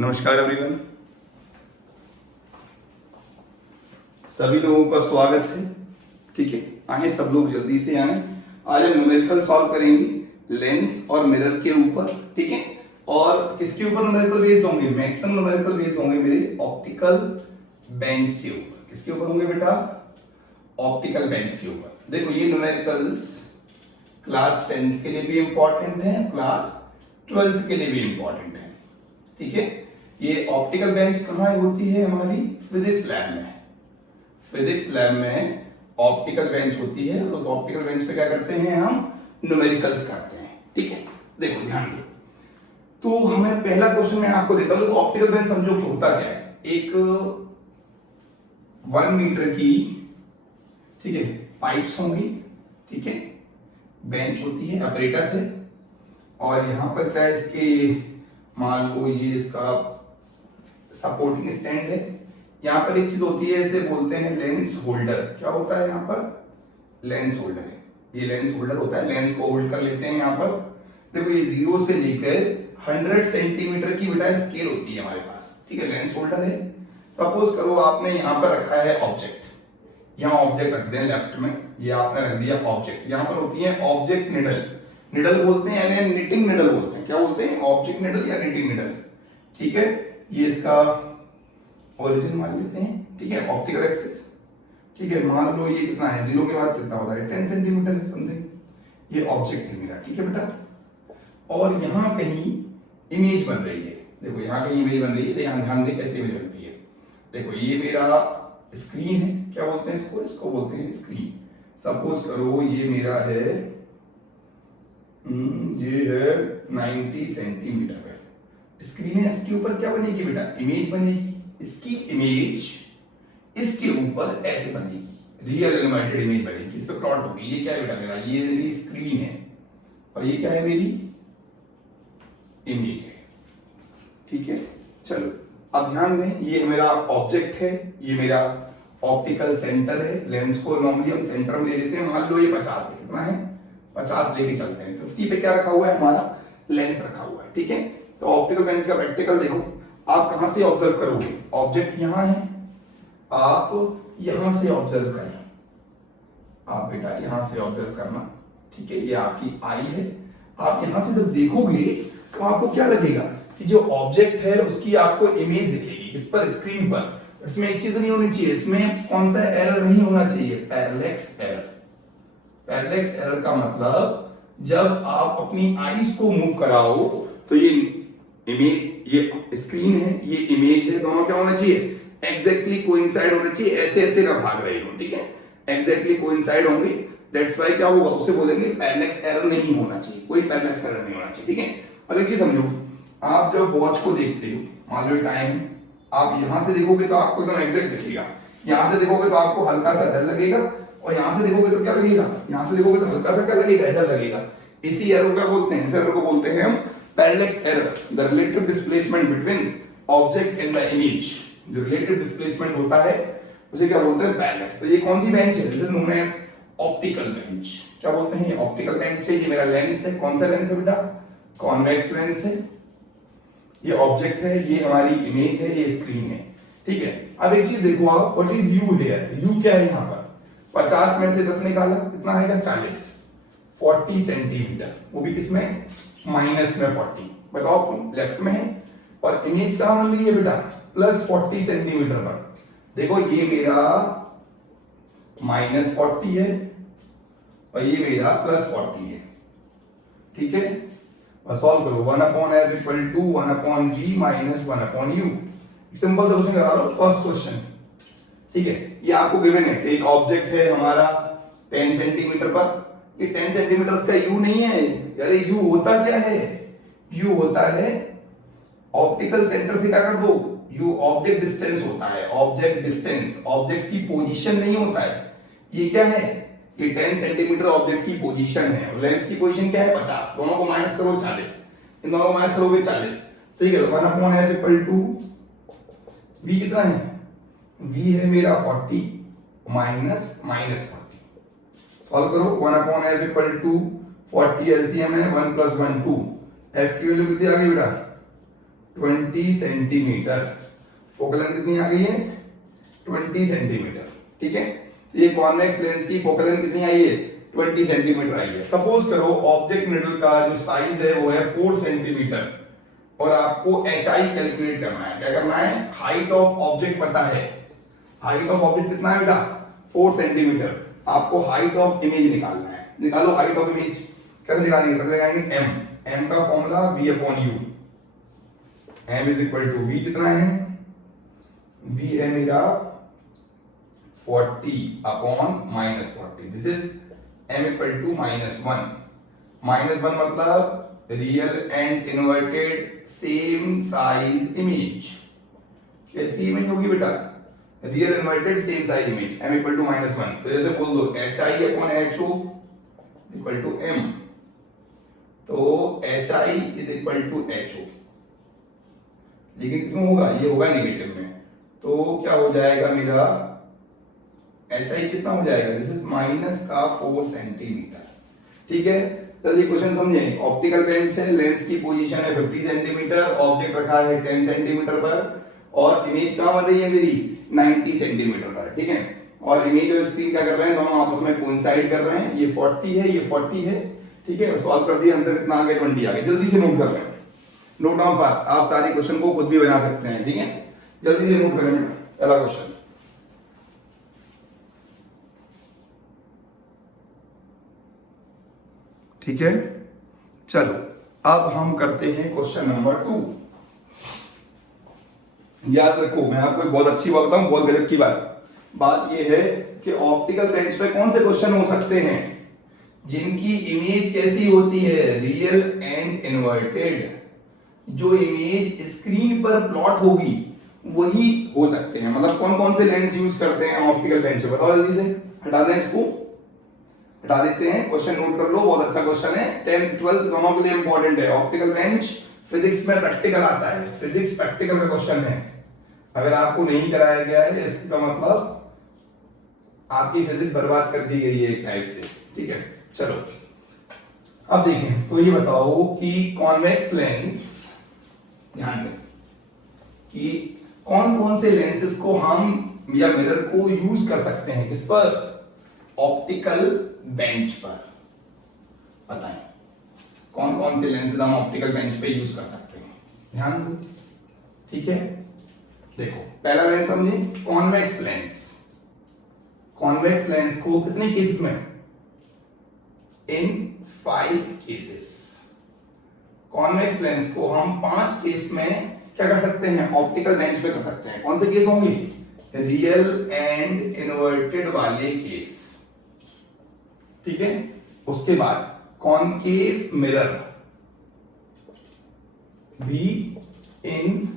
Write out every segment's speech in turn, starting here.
नमस्कार एवरीवन, सभी लोगों का स्वागत है। ठीक है, आए सब लोग जल्दी से आए। आज हम न्यूमेरिकल सॉल्व करेंगे लेंस और मिरर के ऊपर। ठीक है, और किसके ऊपर न्यूमेरिकल बेस्ड होंगे? मैक्सिमम न्यूमेरिकल बेस्ड होंगे मेरे ऑप्टिकल बेंच के ऊपर। किसके ऊपर होंगे बेटा? ऑप्टिकल बेंच के ऊपर। देखो ये न्यूमेरिकल्स क्लास 10th के लिए भी इंपॉर्टेंट है, क्लास 12th के लिए भी इंपॉर्टेंट है। ठीक है, ये ऑप्टिकल बेंच कहाँ होती है? हमारी फिजिक्स लैब में। फिजिक्स लैब में ऑप्टिकल बेंच होती है और उस ऑप्टिकल बेंच पे क्या करते हैं? हम न्यूमेरिकल्स करते हैं। ठीक है, देखो ध्यान दो। तो हमें पहला क्वेश्चन मैं आपको देता हूं। ऑप्टिकल बेंच समझो कि होता क्या है। एक 1 मीटर की, ठीक है, पाइप्स होंगी। ठीक है, बेंच होती है, अपरेटस है, और यहां पर क्या है? इसके मान लो ये इसका सपोर्टिंग स्टैंड है। यहां पर एक चीज होती है, इसे बोलते हैं लेंस होल्डर। क्या होता है यहाँ पर? लेंस होल्डर है। ये लेंस होल्डर होता है, लेंस को होल्ड कर लेते हैं यहाँ पर। देखो ये 0 से लेकर 100 सेंटीमीटर की बेटा स्केल होती है हमारे पास। ठीक है, लेंस होल्डर है। सपोज करो आपने यहाँ पर रखा है ऑब्जेक्ट, यहाँ ऑब्जेक्ट रख दें लेफ्ट में, ये आपने रख दिया ऑब्जेक्ट। यहाँ पर होती है ऑब्जेक्ट निडल। निडल बोलते हैं यानी निटिंग निडल बोलते हैं। क्या बोलते हैं? ऑब्जेक्ट निडल या निटिंग निडल। ठीक है, ये इसका ओरिजिन मान लेते हैं। ठीक है, ऑप्टिकल एक्सिस। ठीक है, मान लो ये कितना है? 0 के बाद कितना होता है? 10 सेंटीमीटर समथिंग। ये ऑब्जेक्ट है मेरा। ठीक है बेटा, और यहाँ कहीं इमेज बन रही है। देखो यहाँ कहीं इमेज बन रही है, ध्यान दें कैसे इमेज बनती है। देखो ये मेरा स्क्रीन है। क्या बोलते हैं इसको? इसको बोलते हैं स्क्रीन। सपोज करो ये मेरा है, ये है 90 सेंटीमीटर का स्क्रीन है। इसके ऊपर क्या बनेगी बेटा? इमेज बनेगी। इसकी इमेज इसके ऊपर ऐसे बनेगी, रियल एनिमेटेड इमेज बनेगी, इस पे प्लॉट होगी। ये क्या है बेटा? मेरा ये मेरी स्क्रीन है और ये क्या है? मेरी इमेज है। ठीक है, चलो अब ध्यान दें, ये मेरा ऑब्जेक्ट है, ये मेरा ऑप्टिकल सेंटर है। लेंस को नॉर्मली हम सेंटर में ले लेते हैं। मान लो ये 50 है, कितना है? 50 लेके चलते हैं। 50 पे क्या रखा हुआ है? हमारा लेंस रखा हुआ है। ठीक है, तो ऑप्टिकल बेंच का प्रैक्टिकल देखो, आप कहां से ऑब्जर्व करोगे? ऑब्जेक्ट यहां है, आप यहां से ऑब्जर्व करें। आप बेटा यहां से ऑब्जर्व करना। ठीक है, ये आपकी आई है। आप यहां से जब देखोगे तो आपको क्या लगेगा कि जो ऑब्जेक्ट है उसकी आपको इमेज दिखेगी। किस पर? स्क्रीन पर। इसमें एक चीज नहीं होनी चाहिए, इसमें कौन सा एरर नहीं होना चाहिए? Parallax error. पैरेलैक्स एरर का मतलब जब आप अपनी आईज को मूव कराओ तो ये इमेज, ये स्क्रीन है, ये इमेज है, दोनों क्या होना चाहिए? एग्जैक्टली कोइंसाइड होना चाहिए। ऐसे ऐसे ना भाग रहे हो। ठीक है, एग्जैक्टली कोइंसाइड होंगे। दैट्स व्हाई क्या होगा? उससे बोलेंगे पैरेलैक्स एरर नहीं होना चाहिए, कोई पैरेलैक्स एरर नहीं होना चाहिए। ठीक है, अब एक चीज समझो, आप जब वॉच को देखते हो, मान लो टाइम, आप यहां से देखोगे तो आपको एकदम एग्जैक्ट दिखेगा, यहां से देखोगे तो आपको हल्का सा इधर लगेगा, और यहां से देखोगे तो क्या लगेगा? यहां से देखोगे तो हल्का सा क्या लगेगा? इधर लगेगा। इसी एरर को क्या बोलते हैं? इस एरर को बोलते हैं हम parallax error. The relative displacement between object and the image. जो रिलेटिव डिस्प्लेसमेंट होता है उसे क्या बोलते हैं? पैरेलैक्स। तो ये कौन सी बेंच है? This is known as optical bench. क्या बोलते हैं? ये ऑप्टिकल बेंच है। ये मेरा लेंस है। कौन सा लेंस है बेटा? कॉन्वेक्स लेंस है। ये ऑब्जेक्ट है, ये हमारी इमेज है, ये स्क्रीन है। ठीक है, अब एक चीज देखो आप, what is you here? You क्या है यहाँ पर? 50 में से 10 निकाला, कितना आएगा? 40। 40 सेंटीमीटर, वो भी किसमें? माइनस में 40। बताओ, लेफ्ट में है, और इमेज कहां बन रही है बेटा? प्लस 40 सेंटीमीटर पर। देखो ये मेरा माइनस 40 है और ये मेरा प्लस 40 है। ठीक है, और सॉल्व करो। 1/f equal to 1/v minus 1/u। Simple सा क्वेश्चन करा लो, फर्स्ट क्वेश्चन। ठीक है, ये आपको गिवन है कि एक ऑब्जेक्ट है हमारा 10 सेंटीमीटर पर। ये 10 सेंटीमीटर का यू नहीं है यार। यू होता क्या है? यू होता है ऑप्टिकल सेंटर से क्या कर दो? यू ऑब्जेक्ट डिस्टेंस होता है। ऑब्जेक्ट डिस्टेंस, ऑब्जेक्ट की पोजीशन नहीं होता है। ये क्या है? ये 10 सेंटीमीटर ऑब्जेक्ट की पोजीशन है, और लेंस की पोजीशन क्या है? 50। दोनों को माइनस करो 40, इन दोनों को माइनस करोगे 40। ठीक है, 1/f इक्वल टू v कितना है? v है मेरा 40 माइनस 40। सॉल्व करो। 1/f इक्वल टू 40 एलसीएम है, 1 + 1 2। f की वैल्यू कितनी आ गई बेटा? 20 सेंटीमीटर। फोकल लेंथ कितनी आ गई है? 20 सेंटीमीटर। ठीक है, ये कॉन्वेक्स लेंस की फोकल लेंथ कितनी आई है? 20 सेंटीमीटर आई है। सपोज करो ऑब्जेक्ट निडल का जो साइज है वो है 4 सेंटीमीटर और आपको HI कैलकुलेट करना है। क्या करना है? हाइट ऑफ ऑब्जेक्ट पता है, हाइट ऑफ ऑब्जेक्ट कितना है बेटा? 4 सेंटीमीटर। आपको हाइट ऑफ इमेज निकालना है। निकालो हाइट ऑफ इमेज। कैसे निकालेंगे? पहले लगाएंगे m का formula v/u। m is equal to v कितना है? v है मेरा 40/-40। This is m equal to -1। -1 मतलब real and inverted same size image. कैसी इमेज होगी बेटा? Real inverted same size image. m equal to -1। तो जैसे बोल दो HI/HO इक्वल टू m। तो HI is equal to HO, लेकिन किसमें होगा? ये होगा नेगेटिव में। तो क्या हो जाएगा मेरा? HI कितना हो जाएगा? This is -4 centimetre. ठीक है, चलिए क्वेश्चन समझे। ऑप्टिकल बेंच है, लेंस की पोजीशन है 50 सेंटीमीटर, ऑब्जेक्ट रखा है 10 सेंटीमीटर पर और इमेज कहां बन रही है मेरी? 90 सेंटीमीटर पर। ठीक है, और इमेज और स्क्रीन क्या कर रहे हैं? दोनों आपस में कोइंसाइड कर रहे हैं। ये 40 है, ये 40 है। ठीक है, सॉल्व कर दिया, आंसर कितना आ गया? 20 आ गया। जल्दी से नोट कर लें, नोट डाउन फास्ट। आप सारे क्वेश्चन को खुद भी बना सकते हैं। ठीक है, जल्दी से नोट करें बेटा। पहला क्वेश्चन, ठीक है, चलो अब हम करते हैं क्वेश्चन नंबर 2। याद रखो, मैं आपको एक बहुत अच्छी बात बताऊं, बहुत गजब की बात यह है कि ऑप्टिकल बेंच पे कौन से क्वेश्चन हो सकते हैं जिनकी इमेज कैसी होती है? Real and inverted. जो इमेज स्क्रीन पर प्लॉट होगी वही हो सकते हैं। मतलब कौन कौन से लेंस यूज करते हैं ऑप्टिकल बेंच पे? बताओ जल्दी से। हटा दें इसको, हटा देते हैं। क्वेश्चन नोट कर लो, बहुत अच्छा क्वेश्चन है। 10th 12th दोनों के लिए इंपॉर्टेंट है। ऑप्टिकल बेंच फिजिक्स में प्रैक्टिकल आता है, फिजिक्स प्रैक्टिकल का क्वेश्चन है। अगर आपको नहीं कराया गया है इसका मतलब आपकी फिजिक्स बर्बाद कर दी गई है एक टाइप से। ठीक है, चलो अब देखें। तो ये बताओ कि कॉन्वेक्स लेंस, ध्यान दें कि कौन कौन से लेंसेस को हम या मिरर को यूज कर सकते हैं किस पर? ऑप्टिकल बेंच पर। बताएं कौन कौन से लेंसेज हम ऑप्टिकल बेंच पे यूज कर सकते हैं? ध्यान दो। ठीक है, देखो पहला लेंस समझे, कॉन्वेक्स लेंस। कॉन्वेक्स लेंस को कितने केसेस में? इन 5 केसेस। कॉन्वेक्स लेंस को हम 5 केस में क्या कर सकते हैं? ऑप्टिकल बेंच पे कर सकते हैं। कौन से केस होंगे? रियल एंड इन्वर्टेड वाले केस। ठीक है, उसके बाद कॉनकेव मिरर भी इन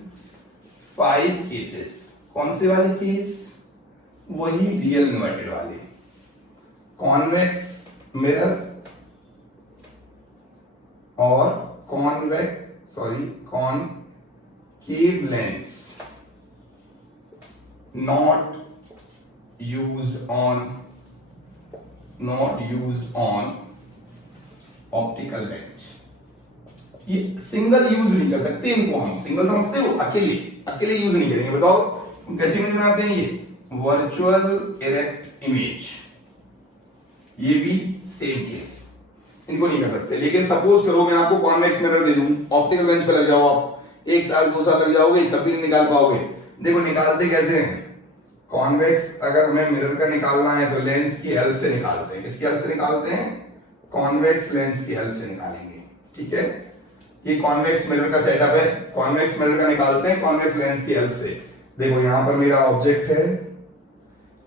5 केसेस। कौन से वाले केस? वही रियल इन्वर्टेड वाले। कॉन्वेक्स मिरर और concave lens not used on optical bench. ये सिंगल यूज नहीं कर सकते इनको हम। सिंगल समझते हो? अकेले यूज नहीं करेंगे। बताओ कैसी इमेज बनाते हैं? ये वर्चुअल इरेक्ट इमेज। ये भी सेम केस, इनको नहीं कर सकते। लेकिन सपोज करो मैं आपको कॉन्वेक्स मिरर दे दूं, ऑप्टिकल बेंच पे लग जाओ आप, 1 साल 2 साल लग जाओगे तब भी नहीं निकाल पाओगे। देखो निकालते कैसे हैं? कॉन्वेक्स अगर हमें मिरर का निकालना है तो लेंस की हेल्प से निकालते हैं। किसकी हेल्प से निकालते हैं? कॉन्वेक्स लेंस की हेल्प से निकालेंगे। ठीक है, ये कॉन्वेक्स मिरर का सेटअप है। कॉन्वेक्स मिरर का निकालते हैं कॉन्वेक्स लेंस की हेल्प से। देखो यहां पर मेरा ऑब्जेक्ट है,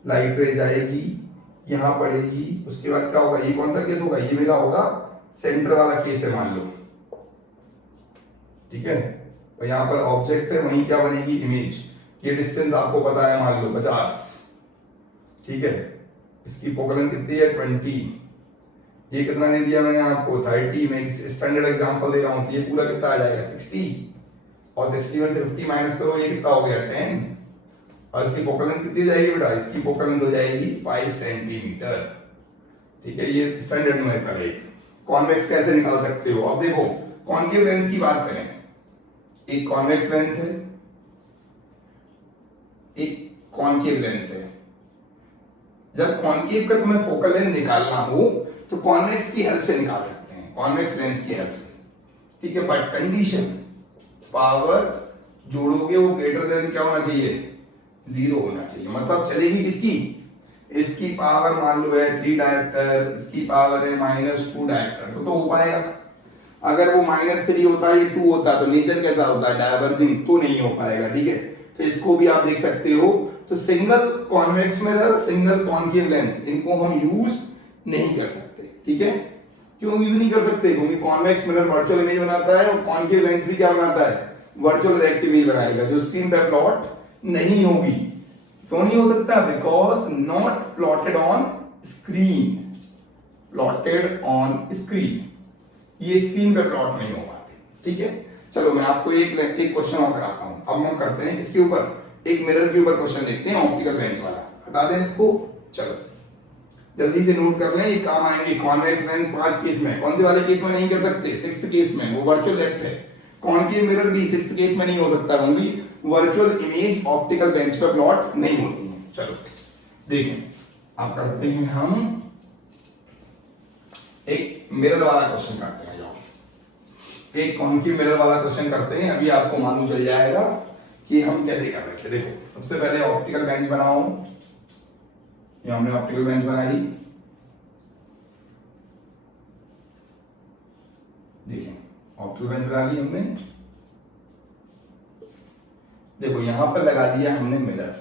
लाइट रे जाएगी, यहां पड़ेगी, उसके बाद क्या होगा? ये कौन सा केस होगा? ये मेरा होगा सेंटर वाला केस है मान लो। ठीक है, और यहां पर ऑब्जेक्ट है, वहीं क्या बनेगी? इमेज। ये डिस्टेंस आपको पता है मान लो 50। ठीक है, इसकी फोकल लेंथ कितनी है? 20। ये कितना दे दिया मैंने आपको? 30। मैं स्टैंडर्ड एग्जांपल दे रहा हूं। ये पूरा कितना आ जाएगा? 60। और 60 में से 50 माइनस करो, ये कितना हो गया? 10। और इसकी फोकल लेंथ कितनी जाएगी बेटा? इसकी फोकल लेंथ हो जाएगी 5 सेंटीमीटर। ठीक है, ये स्टैंडर्ड न्यूमेरिकल है। कॉन्वेक्स कैसे निकाल सकते हो? अब देखो कॉनकेव लेंस की बात करें एक कॉन्वेक्स लेंस है, एक कॉनकेव लेंस है। जब कॉनकेव का तुम्हें फोकल लेंथ निकालना हो तो कॉन्वेक्स की हेल्प से निकाल सकते हैं, कॉन्वेक्स लेंस की हेल्प से, ठीक है। बट कंडीशन, पावर जोड़ोगे वो ग्रेटर देन क्या होना चाहिए, 0 होना चाहिए। मतलब चलेगी किसकी, इसकी पावर मान लो है 3 डायोप्टर, इसकी पावर है -2 डायोप्टर, तो हो पाएगा। अगर वो -3 होता है, ये 2 होता तो नेचर कैसा होता है, डायवर्जिंग, तो नहीं हो पाएगा, ठीक है। तो इसको भी आप देख सकते हो। तो single convex mirror, single concave lens, इनको हम यूज नहीं कर सकते, ठीक है। क्यों यूज नहीं कर सकते, क्योंकि कॉन्वेक्स मिरर वर्चुअल इमेज बनाता है और कॉनकेव लेंस भी क्या बनाता है, वर्चुअल रिएक्टिव इमेज बनाएगा, जो स्क्रीन पर प्लॉट नहीं होगी। क्यों नहीं हो सकता, because not plotted on screen, plotted on screen, ये स्क्रीन पे प्लॉट नहीं हो पाते, ठीक है। चलो मैं आपको एक क्वेश्चन और कराता हूं। अब हम करते हैं इसके ऊपर, एक मिरर के ऊपर क्वेश्चन देखते हैं, ऑप्टिकल लेंस वाला, बता दें इसको। चलो जल्दी से नोट कर लें, ये काम आएंगे। कॉन्वेक्स लेंस 5 केस में, कौन से वाले केस में नहीं कर सकते, 6th केस में, वो वर्चुअल लेफ्ट है। कॉनकेव मिरर भी 6th केस में नहीं हो सकता, क्योंकि वर्चुअल इमेज ऑप्टिकल बेंच पर प्लॉट नहीं होती है। चलो देखें, आप करते हैं, हम एक मिरर वाला क्वेश्चन करते हैं। एक कॉनकेव मिरर वाला क्वेश्चन करते हैं, अभी आपको मालूम चल जाएगा कि हम कैसे कर रहे थे। देखो सबसे पहले ऑप्टिकल बेंच बनाओ, ये हमने ऑप्टिकल बेंच बनाई, देखिए ऑप्टिकल बेंच बना ली हमने। देखो यहां पर लगा दिया हमने मिरर,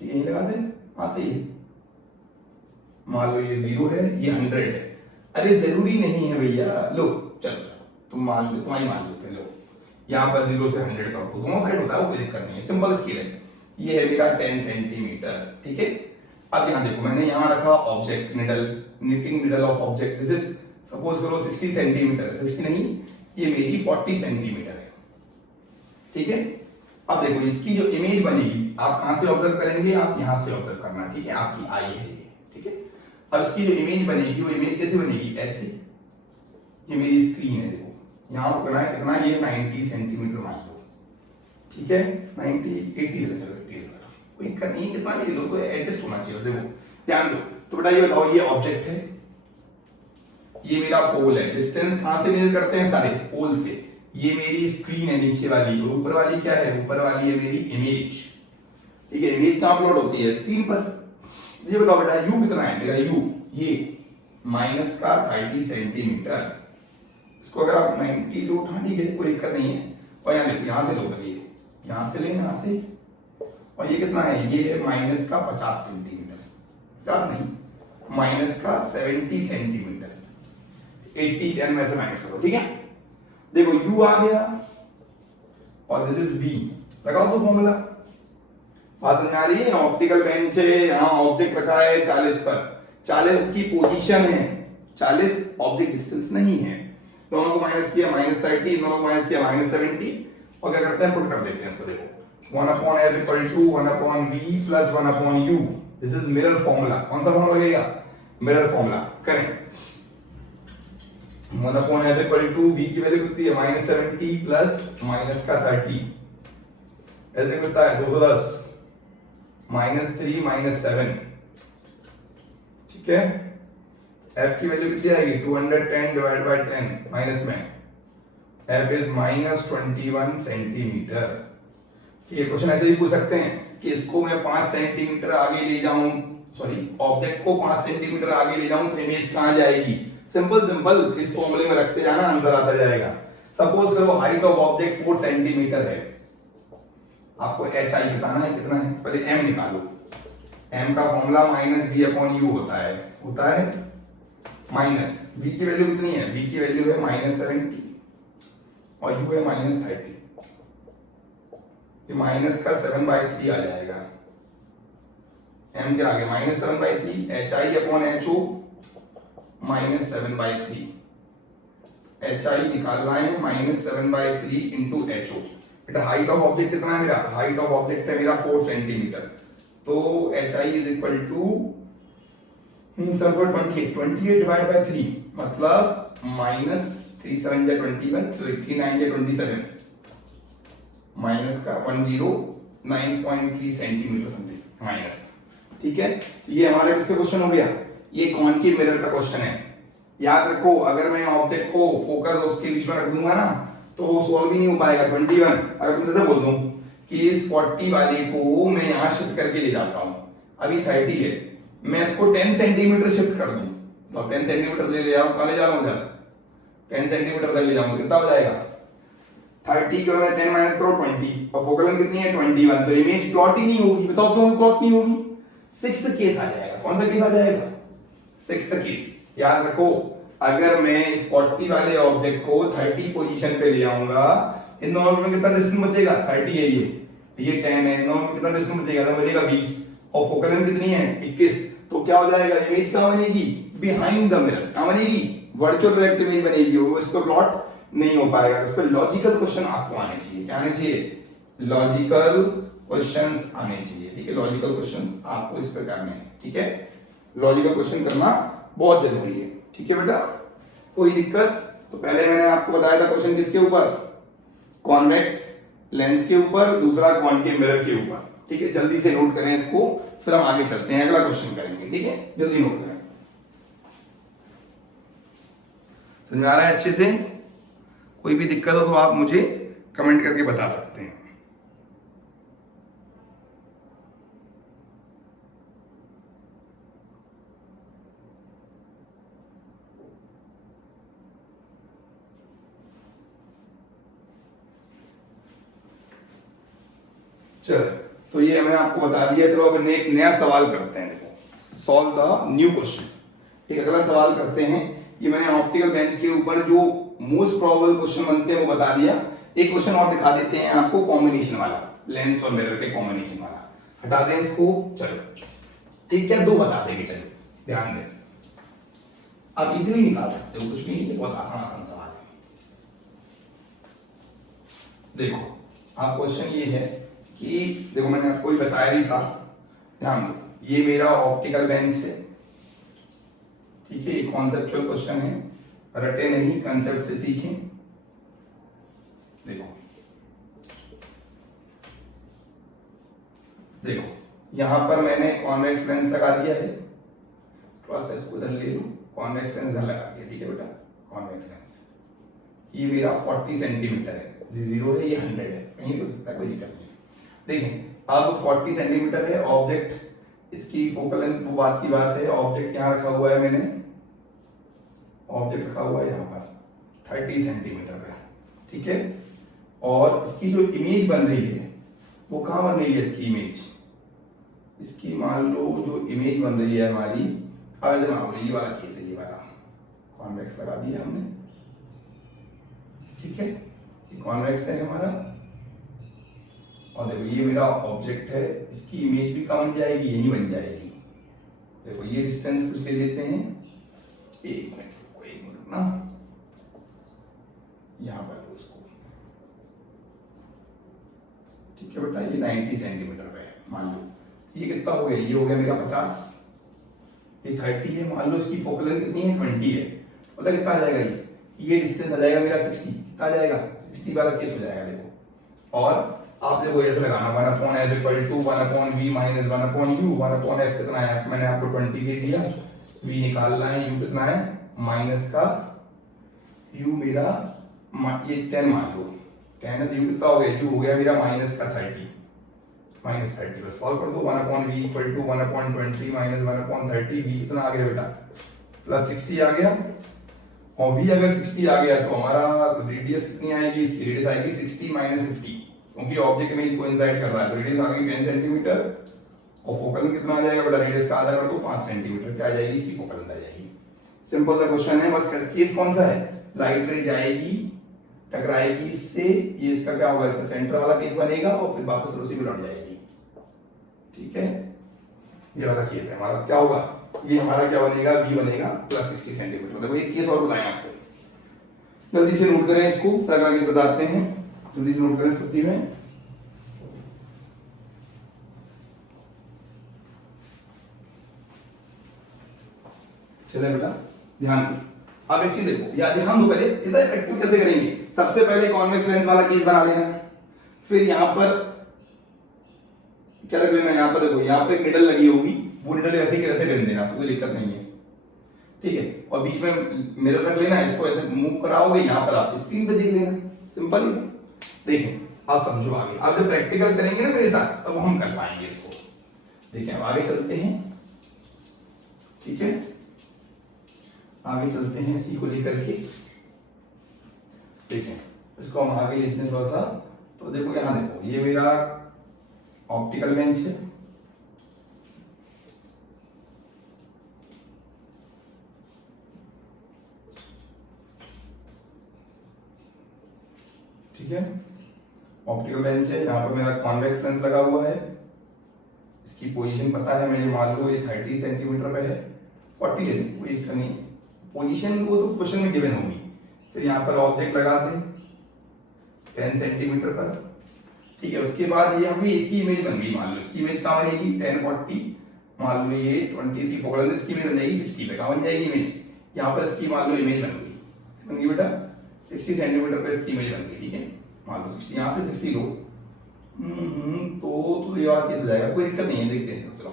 ठीक है, लगा दें, हाँ सही है। मान लो ये 0 है, ये 100 है। अरे जरूरी नहीं है भैया, लो चलो तुम मान लो, तुम्हारी मान लेते, लो यहाँ पर 0 से 100 कर दो, दोनों साइड होता है, वो कोई दिक्कत नहीं है, सिंपल स्केल है। ये है मेरा 10 सेंटीमीटर, ठीक है। अब यहाँ देखो, मैंने यहाँ रखा object needle, knitting needle of object, this is suppose करो 60 सेंटीमीटर, 60 नहीं, ये मेरी 40 सेंटीमीटर है, ठीक है। अब देखो इसकी जो इमेज बनेगी, आप कहां से ऑब्जर्व करेंगे, आप यहां से ऑब्जर्व करना, ठीक है, आपकी आई है ये, ठीक है। अब इसकी जो इमेज बनेगी, वो इमेज कैसे बनेगी, ऐसे, ये मेरी स्क्रीन है, देखो यहां पर बना है कितना, ये 90 सेंटीमीटर मान लो, ठीक है, 90 80 ले चलो, 80 ले लो, कोई दिक्कत नहीं, कितना भी लो तो एडजस्ट होना चाहिए। देखो ध्यान दो, तो बेटा ये बताओ, ये ऑब्जेक्ट है, ये मेरा पोल है, डिस्टेंस कहां से मेजर करते हैं, सारे पोल से। ये मेरी स्क्रीन है नीचे वाली, और ऊपर वाली क्या है, ऊपर वाली है मेरी इमेज, ठीक है। इमेज कहां अपलोड होती है, स्क्रीन पर। ये बताओ बेटा यू कितना है, मेरा यू ये माइनस का 30 सेंटीमीटर, इसको अगर आप 90 लो उठा दी गए, कोई दिक्कत नहीं है। और यहाँ देखो, यहां से लो करिए, यहां से ले, यहां से, और ये कितना है, ये है माइनस का 50 सेंटीमीटर, 50 नहीं, माइनस का 70 सेंटीमीटर, 80 10 में से माइनस करो, ठीक है। देखो u आ गया और दिस इज v, लगाओ तो फॉर्मूला, बात समझ आ रही है। ऑप्टिकल बेंच है, यहाँ ऑब्जेक्ट रखा है 40 पर, 40 इसकी पोजीशन है, 40 ऑब्जेक्ट डिस्टेंस नहीं है, दोनों को माइनस किया -30, दोनों को माइनस किया -70, और क्या करते हैं, पुट कर देते हैं इसको। देखो 1/f equal to 1/v plus 1/u, this is mirror formula. कौन सा फॉर्मूला लगेगा, मिरर फॉर्मूला। करें 1/f इक्वल टू v की वैल्यू कितनी है, -70 प्लस -30, ऐसे कितना है 210, -3 -7, ठीक है। f की वैल्यू कितनी आएगी, 210 डिवाइड बाय 10, माइनस में f इज -21 सेंटीमीटर। ये क्वेश्चन ऐसे भी पूछ सकते हैं कि इसको मैं 5 सेंटीमीटर आगे ले जाऊं, सॉरी ऑब्जेक्ट को 5 सेंटीमीटर आगे ले जाऊं तो इमेज कहां जाएगी, सिंपल सिंपल इस फॉर्मूले में रखते जाना, आंसर आता जाएगा। सपोज करो हाइट ऑफ ऑब्जेक्ट 4 सेंटीमीटर है, आपको hi बताना है कितना है, पहले m निकालो। m का फॉर्मूला -v/u होता है माइनस v की वैल्यू कितनी है, v की वैल्यू है -70 और u है -30, ये माइनस का 7/3 आ जाएगा। m क्या आ गया, -7/3, hi/ho -7/3, hi निकालना है -7/3 इंटू ho। बेटा हाइट ऑफ ऑब्जेक्ट कितना है मेरा, हाइट ऑफ ऑब्जेक्ट है मेरा 4 सेंटीमीटर, तो hi is equal to 28 divide by 3 मतलब -3 3 7 जा 21, 3 9 जा 27, माइनस का 109.3 सेंटीमीटर समथिंग माइनस। ठीक है, ये हमारा किसका क्वेश्चन हो गया? ये कॉनकेव मिरर का क्वेश्चन है। याद रखो, अगर मैं ऑब्जेक्ट को फोकस उसके बीच में रख दूंगा ना तो वो सॉल्व ही नहीं हो पाएगा। 21 अगर तुमसे बोल दूं कि इस 40 वाले को मैं यहां शिफ्ट करके ले जाता हूं, अभी 30 है, मैं इसको 10 सेंटीमीटर शिफ्ट कर दूं तो अब 10 सेंटीमीटर ले जा रहा हूं इधर, 10 सेंटीमीटर तक ले जाऊंगा, कितना हो जाएगा? 30 को मैं 10 माइनस करो 20, और फोकल लेंथ कितनी है? 21, तो इमेज प्लॉट ही नहीं होगी। बताओ क्यों प्लॉट नहीं होगी? सिक्स्थ केस आ जाएगा। कौन सा केस आ जाएगा? Sixth case. याद रखो, अगर मैं इस 40 वाले ऑब्जेक्ट को 30 पोजीशन पे ले आऊंगा, इन दोनों में कितना डिस्टेंस बचेगा? 30 है ये 10 है, इन दोनों में कितना डिस्टेंस बचेगा? तो बचेगा 20, और फोकल लेंथ कितनी है? 21। तो क्या हो जाएगा? इमेज कहां बनेगी? Behind the mirror. कहां बनेगी? वर्चुअल रिएक्ट इमेज बनेगी, वो इस पर प्लॉट नहीं हो पाएगा। इस पर लॉजिकल क्वेश्चन आपको आने चाहिए। क्या आने चाहिए? लॉजिकल क्वेश्चंस आने चाहिए। ठीक है, लॉजिकल क्वेश्चंस आपको इस पर करने हैं। ठीक है, लॉजिकल क्वेश्चन करना बहुत जरूरी है। ठीक है बेटा, कोई दिक्कत? तो पहले मैंने आपको बताया था क्वेश्चन किसके ऊपर? कॉन्वेक्स लेंस के ऊपर, दूसरा कॉनकेव मिरर के ऊपर। ठीक है, जल्दी से नोट करें इसको, फिर हम आगे चलते हैं, अगला क्वेश्चन करेंगे। ठीक है, जल्दी नोट करें। समझ आ रहा है अच्छे से? कोई भी दिक्कत हो तो आप मुझे कमेंट करके बता सकते हैं। चलो, तो ये मैंने आपको बता दिया। चलो अब एक नया सवाल करते हैं। देखो, सॉल्व द न्यू क्वेश्चन। एक अगला सवाल करते हैं। ये मैंने ऑप्टिकल बेंच के ऊपर जो मोस्ट प्रोबेबल क्वेश्चन बनते हैं वो बता दिया। एक क्वेश्चन और दिखा देते हैं आपको, कॉम्बिनेशन वाला, लेंस और मिरर के कॉम्बिनेशन वाला। हटा दें इसको। चलो, एक क्या दो बता देंगे। चलो ध्यान दें, आप इजीली निकाल सकते हो, कुछ नहीं, बहुत आसान आसान सवाल है। देखो, आप क्वेश्चन ये है कि देखो, मैंने आपको ही बताया भी था, ध्यान दो, ये मेरा ऑप्टिकल बेंच है। ठीक है, ये कॉन्सेप्चुअल क्वेश्चन है, रटे नहीं, कंसेप्ट से सीखें। देखो देखो, यहां पर मैंने कॉन्वेक्स लेंस लगा दिया है, थोड़ा सा इसको इधर ले लो, कॉन्वेक्स लेंस इधर लगा दिया। ठीक है बेटा, कॉन्वेक्स लेंस ये मेरा 40 सेंटीमीटर है, 0 है, ये 100 है, कहीं भी हो सकता है, कोई दिक्कत नहीं। देखिए, अब 40 सेंटीमीटर है ऑब्जेक्ट, इसकी फोकल लेंथ वो बात की बात है। ऑब्जेक्ट यहाँ रखा हुआ है, मैंने ऑब्जेक्ट रखा हुआ है यहाँ पर 30 सेंटीमीटर पे। ठीक है, और इसकी जो इमेज बन रही है वो कहाँ बन रही है? इसकी इमेज, इसकी मान लो जो इमेज बन रही है हमारी, आज मान लो ये वाला केस है, ये वाला कॉन्वेक्स लगा दिया हमने। ठीक है, ये कॉन्वेक्स है हमारा, और देखो ये मेरा ऑब्जेक्ट है, इसकी इमेज भी कहाँ बन जाएगी? यही बन जाएगी। देखो ये डिस्टेंस कुछ ले लेते हैं, एक मिनट ना, यहां पर लो इसको। ठीक है बेटा, ये 90 सेंटीमीटर पे है, मान लो। ये कितना हो गया? ये हो गया मेरा 50, ये 30 है, मान लो इसकी फोकल लेंथ कितनी है? 20 है। पता कितना आ जाएगा? ये डिस्टेंस आ जाएगा मेरा 60। कितना आ जाएगा? 60 वाला केस हो जाएगा। देखो, और आप देखो ऐसे लगाना, 1/s = 1/v - 1/u, 1/f कितना है? f मैंने आपको 20 दे दिया, v निकालना है, u कितना है? माइनस का u मेरा ये 10 मान लो, 10 है तो u कितना हो गया? u हो गया मेरा माइनस का 30, बस सॉल्व कर दो। 1/v = 1/20 - 1/30, v कितना आ गया बेटा? +60 आ गया। और v अगर 60 आ गया तो हमारा रेडियस कितनी आएगी? इसकी रेडियस आएगी 60 - 50, क्योंकि ऑब्जेक्ट इमेज कोइंसाइड कर रहा है, तो रेडियस आ गई 10 सेंटीमीटर, और फोकल लेंथ कितना आ जाएगा बेटा? रेडियस का आधा कर दो, 5 सेंटीमीटर, क्या आ जाएगी? इसकी फोकल लेंथ आ जाएगी। सिंपल सा क्वेश्चन है, बस केस कौन सा है? लाइट रे जाएगी, टकराएगी इससे, ये इसका क्या होगा? इसका सेंटर वाला केस बनेगा, और फिर वापस उसी में लौट जाएगी। ठीक है, ये वाला केस है हमारा। क्या होगा? ये हमारा क्या बनेगा? v बनेगा +60 सेंटीमीटर। देखो एक केस और बताएं आपको, जल्दी से नोट करें इसको, फिर अगला केस बताते हैं। जल्दी से नोट करें फुर्ती में। चले बेटा, ध्यान दो, अब एक चीज देखो, या ध्यान दो, पहले इधर प्रैक्टिकल कैसे करेंगे। सबसे पहले कॉन्वेक्स लेंस वाला केस बना लेना, फिर यहां पर क्या रख लेना, यहां पर देखो यहां पे निडल लगी होगी, वो निडल वैसे के वैसे रहने देना, कोई दिक्कत नहीं है, ठीक है। और बीच में मिरर रख लेना, इसको ऐसे मूव कराओगे, यहां पर आप स्क्रीन पे देख लेना, सिंपल ही है। देखें आप समझो आगे, आप जब प्रैक्टिकल करेंगे ना मेरे साथ तब हम कर पाएंगे इसको। देखिए अब आगे चलते हैं, ठीक है, आगे चलते हैं सी को लेकर के। देखें इसको हम आगे लिखते हैं थोड़ा सा, तो देखो यहां देखो ये मेरा ऑप्टिकल बेंच है, ठीक है, ऑप्टिकल बेंच है, यहाँ पर मेरा कॉन्वेक्स लेंस लगा हुआ है, इसकी पोजीशन पता है मुझे, मान लो ये 30 सेंटीमीटर पे है, 40 ले लें कोई दिक्कत नहीं, पोजीशन वो तो क्वेश्चन में गिवन होगी। फिर यहाँ पर ऑब्जेक्ट लगा दें 10 सेंटीमीटर पर, ठीक है। उसके बाद ये अभी इसकी इमेज बन गई, मान लो इसकी इमेज कहाँ बनेगी 1040, मान लो ये 20 सी फोकल लेंथ, इसकी इमेज बन जाएगी 60 पे, कहाँ बन जाएगी इमेज, यहाँ पर इसकी मान लो इमेज बन गई बेटा 60 सेंटीमीटर पे इसकी इमेज बन गई, ठीक है। मान लो 60, यहाँ से 60 लो, तो ये बात कैसे हो जाएगा, कोई दिक्कत नहीं है, देखते हैं चलो।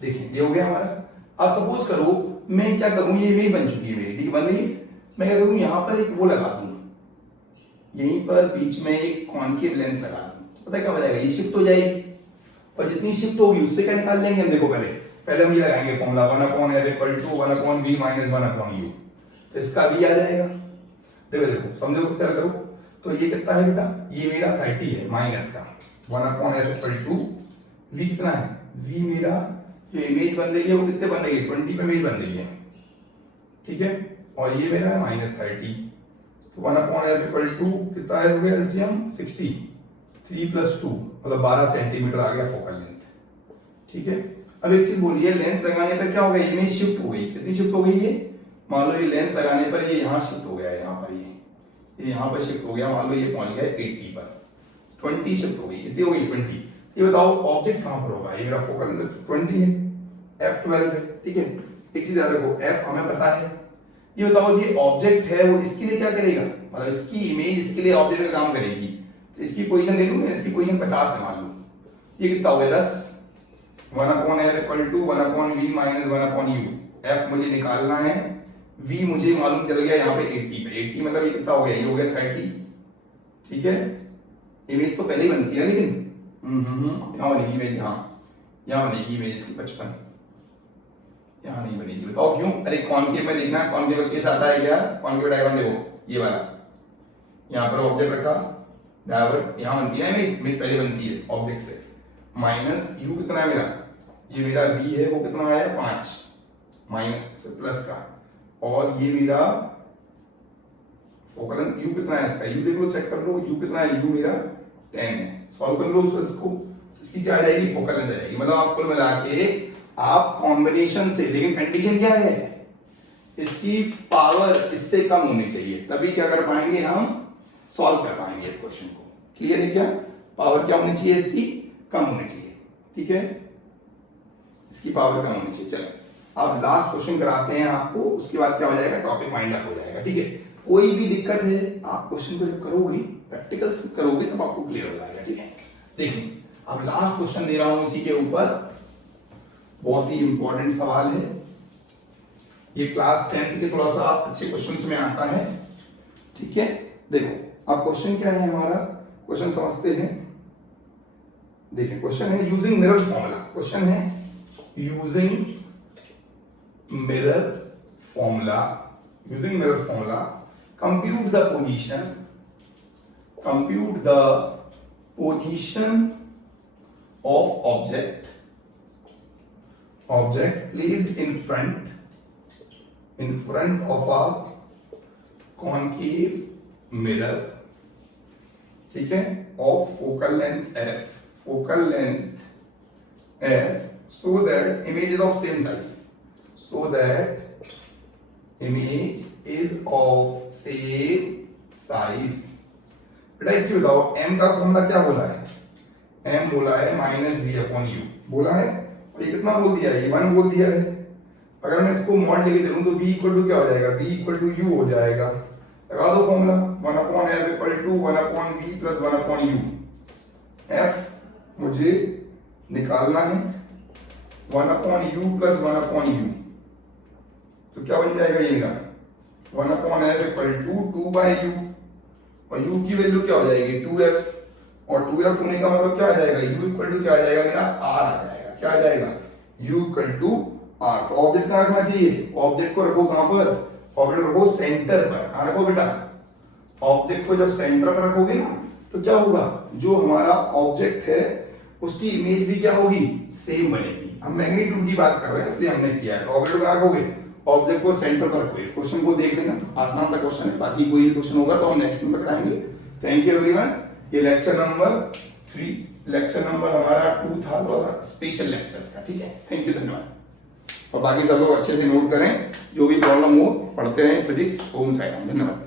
देखिए ये हो गया हमारा। अब सपोज करो मैं क्या करूं, ये इमेज बन चुकी है मेरी, ठीक बन गई, मैं क्या करूं यहाँ पर एक वो लगा दूं, यहीं पर बीच में एक कॉन्केव लेंस लगा दूं, तो पता क्या हो जाएगा, ये शिफ्ट हो जाएगी, और जितनी शिफ्ट होगी उससे क्या निकाल लेंगे हम। देखो पहले हम ये लगाएंगे फॉर्मूला 1/f=1/v - 1/u, तो इसका v आ जाएगा। देखो समझो, चल करो, तो ये कितना है बेटा, ये मेरा 30 है माइनस का 1/f/2, v कितना है, v मेरा जो इमेज बन रही है वो कितने बन रही है 20 पे इमेज बन रही है, ठीक है, और ये मेरा है -30, तो 1/f/2 कितना है, हो गया एलसीएम 60, 3 + 2 मतलब 12 सेंटीमीटर आ गया फोकल लेंथ, ठीक है। अब एक चीज बोलिए, लेंस लगाने पर क्या हो गया, इमेज शिफ्ट हो गई, कितनी शिफ्ट हो गई है, मान लो ये लेंस लगाने पर ये यहाँ शिफ्ट हो गया है, यहाँ पर ये यहाँ पर शिफ्ट हो गया, मान लो ये पहुंच गया 80 पर, 20 शिफ्ट हो गई, कितनी हो गई 20। ये बताओ ऑब्जेक्ट कहां पर होगा, ये मेरा फोकल लेंथ 20 है, f12 है, ठीक है। एक चीज याद रखो, f हमें पता है, ये बताओ ये ऑब्जेक्ट है वो इसके लिए क्या करेगा, मतलब इसकी इमेज इसके लिए ऑब्जेक्ट का काम करेगी, तो इसकी पोजीशन ले लूं मैं, इसकी पोजीशन 50 है मान लो, ये कितना हो गया 10, 1/f=1/v - 1/u, f मुझे निकालना है, v मुझे मालूम चल गया यहाँ पे 80 पे, 80 मतलब ये कितना हो गया, ये हो गया 30, ठीक है। इमेज तो पहले ही बनती है लेकिन यहाँ बनेगी इमेज, यहाँ बनेगी इमेज इसकी 55, यहाँ नहीं बनेगी, बताओ क्यों, अरे कॉन्केव में देखना, कॉन्केव केस आता है क्या, कॉन्केव डायग्राम देखो ये वाला, यहाँ पर ऑब्जेक्ट रखा, डायवर्स यहाँ बनती है इमेज पहले बनती है ऑब्जेक्ट से, माइनस यू कितना है मेरा, ये मेरा v है वो कितना आया 5 माइनस प्लस का, और ये मेरा फोकल लेंथ u कितना है इसका, u देख लो चेक कर लो, u कितना है, u मेरा 10 है, सॉल्व कर लो इसको, इसकी क्या आ जाएगी फोकल लेंथ आ जाएगी, मतलब आप कुल मिला के आप कॉम्बिनेशन से, लेकिन कंडीशन क्या है, इसकी पावर इससे कम होनी चाहिए, तभी क्या कर पाएंगे हम, सॉल्व कर पाएंगे इस क्वेश्चन को। क्लियर है क्या, पावर क्या होनी चाहिए इसकी, कम होनी चाहिए, ठीक है, इसकी पावर कम होनी चाहिए। चलो अब लास्ट क्वेश्चन कराते हैं आपको, उसके बाद क्या हो जाएगा, टॉपिक माइंड अप हो जाएगा, ठीक है। कोई भी दिक्कत है आप क्वेश्चन को जब करोगे, प्रैक्टिकल्स करोगे तब आपको क्लियर हो जाएगा, ठीक है। देखिए अब लास्ट क्वेश्चन दे रहा हूं इसी के ऊपर, बहुत ही इंपॉर्टेंट सवाल है, ये क्लास 10 के थोड़ा सा अच्छे क्वेश्चंस में आता है, ठीक है। देखो अब क्वेश्चन क्या है हमारा, क्वेश्चन समझते हैं। देखिए क्वेश्चन है यूजिंग मिरर फॉर्मूला, क्वेश्चन है using mirror formula, using mirror formula compute the position of object placed in front of a concave mirror, ठीक है, of focal length f so that image is of same size, बेटा एक चीज बताओ, m का formula क्या बोला है, m बोला है -v/u बोला है, और ये कितना बोल दिया है, ये 1 बोल दिया है, अगर मैं इसको मॉड लेके चलूं तो v इक्वल टू क्या हो जाएगा, v इक्वल टू u हो जाएगा। लगा दो formula 1/f equal to 1/v plus 1/u। f मुझे निकालना है 1/u प्लस 1/u, तो क्या बन जाएगा ये मेरा 1/f इक्वल टू 2/u, और u की वैल्यू क्या हो जाएगी 2f, और 2f होने का मतलब क्या आ जाएगा u इक्वल टू क्या आ जाएगा मेरा r आ जाएगा। क्या आ जाएगा u इक्वल टू r। तो ऑब्जेक्ट कहाँ रखना चाहिए, ऑब्जेक्ट को रखो कहां पर, ऑब्जेक्ट रखो सेंटर पर। कहां रखो बेटा, ऑब्जेक्ट को जब सेंटर पर रखोगे ना तो क्या होगा, जो हमारा ऑब्जेक्ट है उसकी इमेज भी क्या होगी, सेम बनेगी। हम मैग्नीट्यूड की बात कर रहे हैं इसलिए हमने किया है। तो ऑब्जेक्ट को कहां रखोगे, ऑब्जेक्ट को सेंटर पर रखोगे। इस क्वेश्चन को देख लेना, आसान सा क्वेश्चन है। बाकी कोई भी क्वेश्चन होगा तो हम नेक्स्ट में कराएंगे। Thank you everyone. ये लेक्चर नंबर 3, लेक्चर नंबर हमारा 2 था, और स्पेशल लेक्चर्स का। ठीक है, थैंक यू, धन्यवाद। और बाकी सब लोग अच्छे से नोट करें, जो भी प्रॉब्लम हो पढ़ते रहें। फिजिक्स ओम साई राम। धन्यवाद।